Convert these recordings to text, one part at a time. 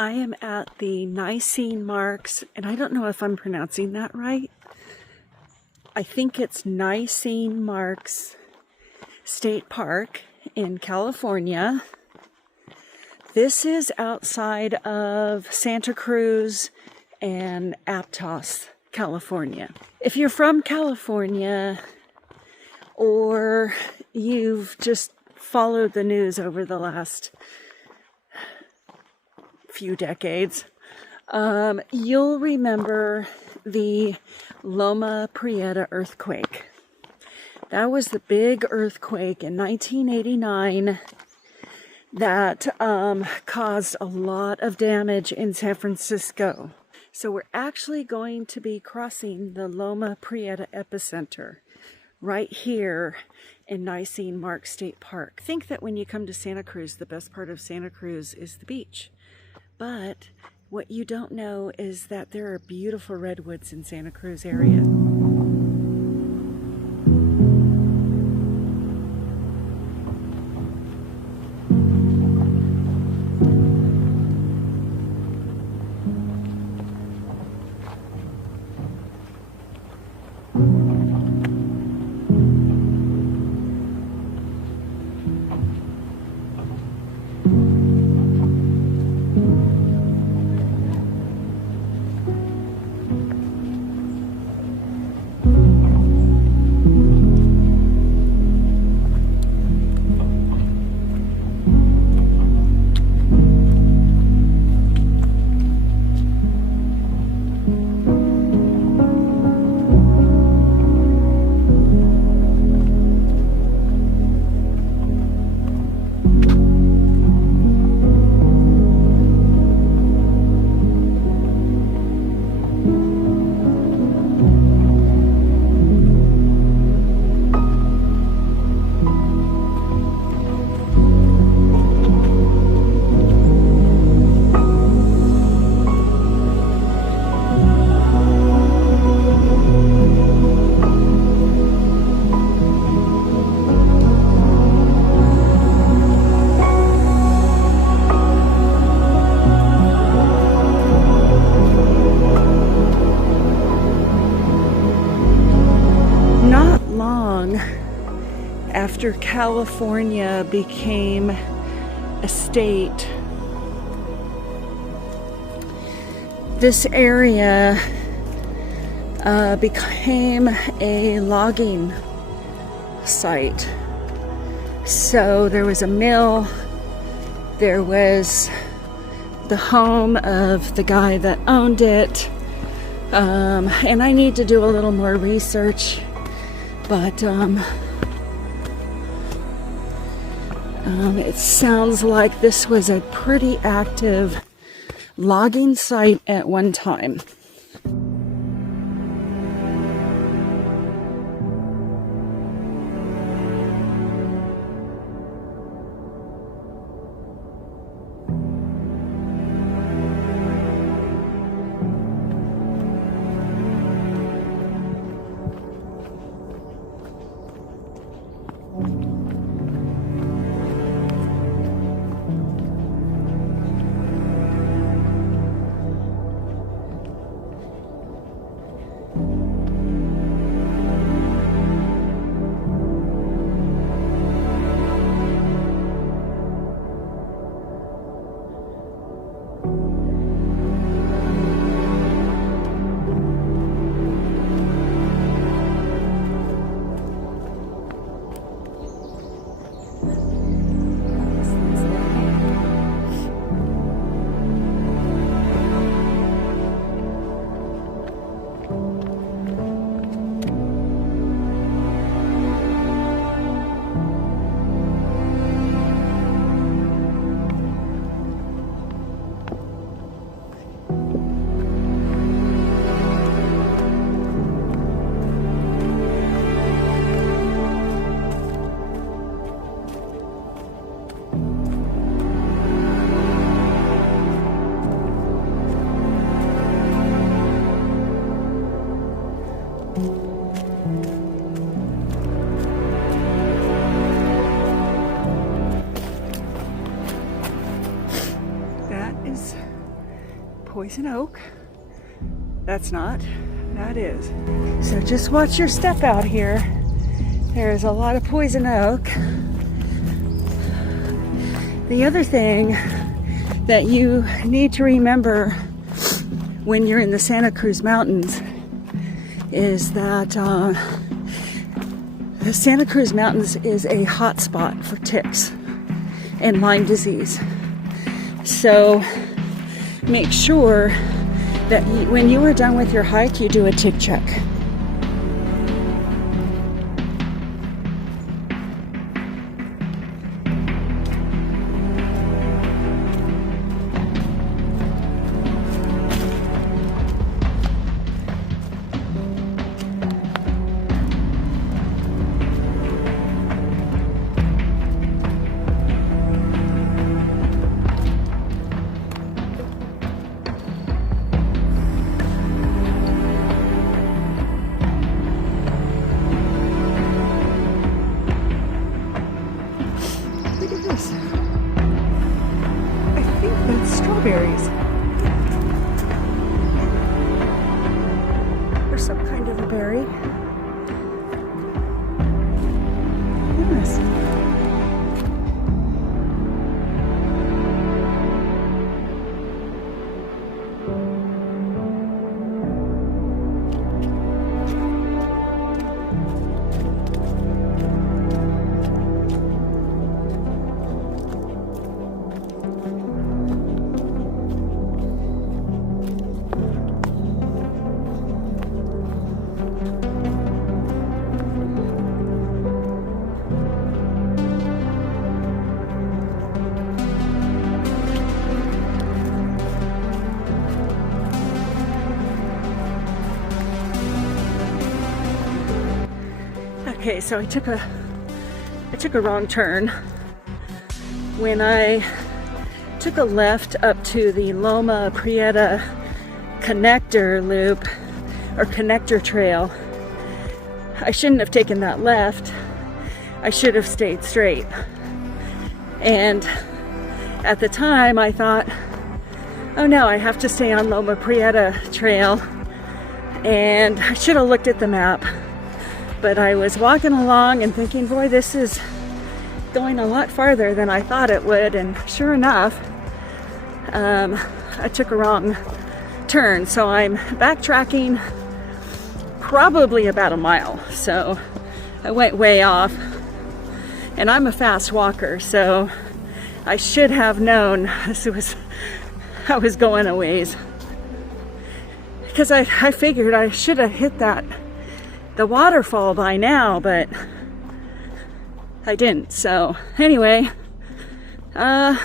I am at the Nisene Marksis, and I don't know if I'm pronouncing that right. I think it's Nisene Marksis State Park in California. This is outside of Santa Cruz and Aptos, California. If you're from California or you've just followed the news over the last few decades, you'll remember the Loma Prieta earthquake. That was the big earthquake in 1989 that caused a lot of damage in San Francisco. So we're actually going to be crossing the Loma Prieta epicenter right here in Nisene Marksis State Park. I think that when you come to Santa Cruz, the best part of Santa Cruz is the beach. But what you don't know is that there are beautiful redwoods in Santa Cruz area. After California became a state, this area became a logging site. So there was a mill, there was the home of the guy that owned it, and I need to do a little more research, but it sounds like this was a pretty active logging site at one time. poison oak. That's not. That is. So just watch your step out here. There's a lot of poison oak. The other thing that you need to remember when you're in the Santa Cruz Mountains is that the Santa Cruz Mountains is a hot spot for ticks and Lyme disease. So make sure that when you are done with your hike, you do a tick check. Strawberries. Or some kind of a berry. Goodness. Okay, so I took a wrong turn when I took a left up to the Loma Prieta connector loop or connector trail. I shouldn't have taken that left. I should have stayed straight. And at the time I thought, oh no, I have to stay on Loma Prieta trail, and I should have looked at the map. But I was walking along and thinking, boy, this is going a lot farther than I thought it would. And sure enough, I took a wrong turn. So I'm backtracking probably about a mile. So I went way off. And I'm a fast walker, so I should have known I was going a ways. Because I figured I should have hit the waterfall by now, but I didn't. So anyway, back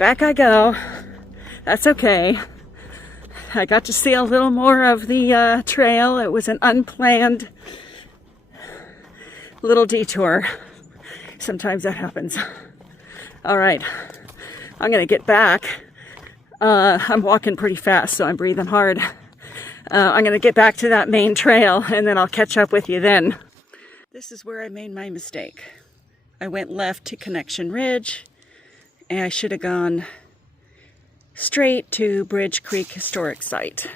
I go. That's okay. I got to see a little more of the trail. It was an unplanned little detour. Sometimes that happens. All right, I'm gonna get back. I'm walking pretty fast, so I'm breathing hard. I'm going to get back to that main trail, and then I'll catch up with you then. This is where I made my mistake. I went left to Connection Ridge, and I should have gone straight to Bridge Creek Historic Site.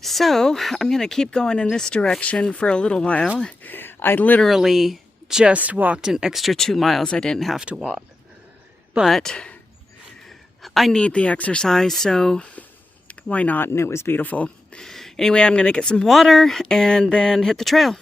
So I'm going to keep going in this direction for a little while. I literally just walked an extra 2 miles I didn't have to walk. But I need the exercise, so why not? And it was beautiful. Anyway, I'm going to get some water and then hit the trail.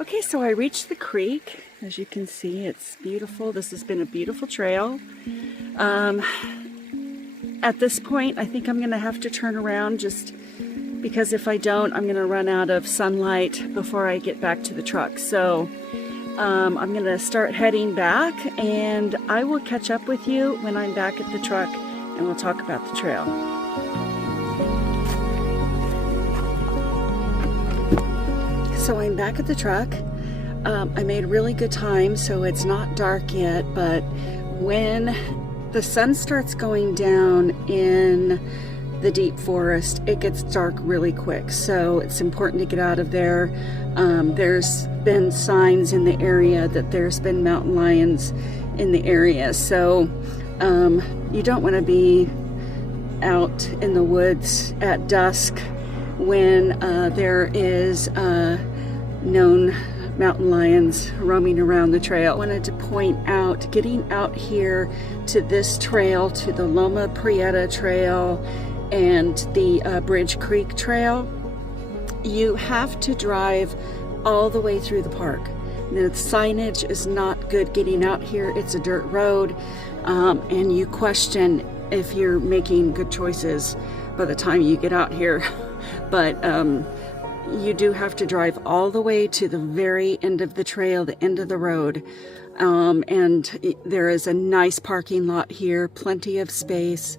Okay, so I reached the creek. As you can see, it's beautiful. This has been a beautiful trail. At this point, I think I'm gonna have to turn around just because if I don't, I'm gonna run out of sunlight before I get back to the truck. So I'm gonna start heading back, and I will catch up with you when I'm back at the truck and we'll talk about the trail. So I'm back at the truck. I made really good time, so it's not dark yet, but when the sun starts going down in the deep forest, it gets dark really quick. So it's important to get out of there. There's been signs in the area that there's been mountain lions in the area. So you don't want to be out in the woods at dusk when there is known mountain lions roaming around the trail. I wanted to point out, getting out here to this trail, to the Loma Prieta trail and the Bridge Creek trail, you have to drive all the way through the park. The signage is not good getting out here. It's a dirt road, and you question if you're making good choices by the time you get out here. But you do have to drive all the way to the very end of the trail, the end of the road. And there is a nice parking lot here, plenty of space.